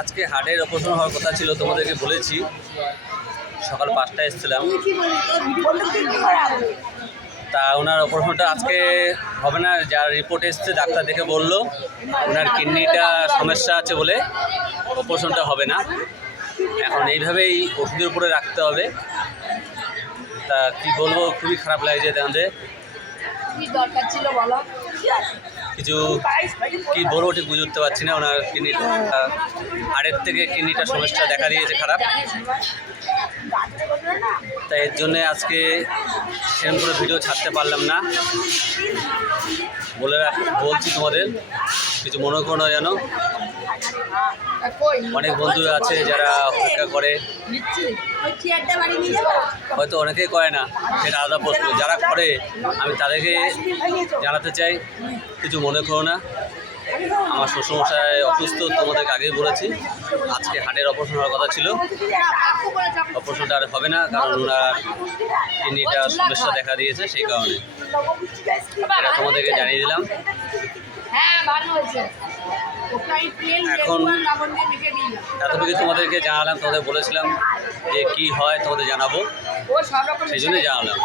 আজকে হাটের অপারেশন হওয়ার কথা ছিল, তোমাদেরকে বলেছি। সকাল পাঁচটায় এসেছিলাম। তা ওনার অপারেশনটা আজকে হবে না, যার রিপোর্ট এসছে, ডাক্তার দেখে বলল। ওনার কিডনিটা সমস্যা আছে বলে অপারেশনটা হবে না। এখন এইভাবেই ওষুধের উপরে রাখতে হবে। তা কি বলব, খুবই খারাপ লাগছে কি দরকার ছিল বলো? কিছু কি বলব ঠিক বুঝে উঠতে পারছি না। ওনার কিডনির হাড়ের থেকে কিডনিটা সমস্যা দেখা দিয়েছে, খারাপ। তাই এর জন্যে আজকে সেরকম করে ভিডিও ছাড়তে পারলাম না। বলে বলছি তোমাদের, কিছু মনে করো যেন। অনেক বন্ধু আছে যারা অপেক্ষা করে। হয়তো অনেকেই করে না, সেটা আলাদা প্রশ্ন। যারা করে, আমি তাদেরকে জানাতে চাই, কিছু মনে করো না। আমার শ্বশুরমশাই অসুস্থ, তোমাদেরকে আগেই বলেছি, আজকে হাটের অপারেশন হওয়ার কথা ছিল। অপারেশনটা আর হবে না, কারণ ওনার কিডনিটা সমস্যা দেখা দিয়েছে, সেই কারণে। তোমাদেরকে জানিয়ে দিলাম। হ্যাঁ ভালো হয়েছে। এখন- এত এতটুকু তোমাদেরকে জানালাম তোমাদের বলেছিলাম যে কি হয় তোমাদের জানাব। সেই জন্যই জানালাম।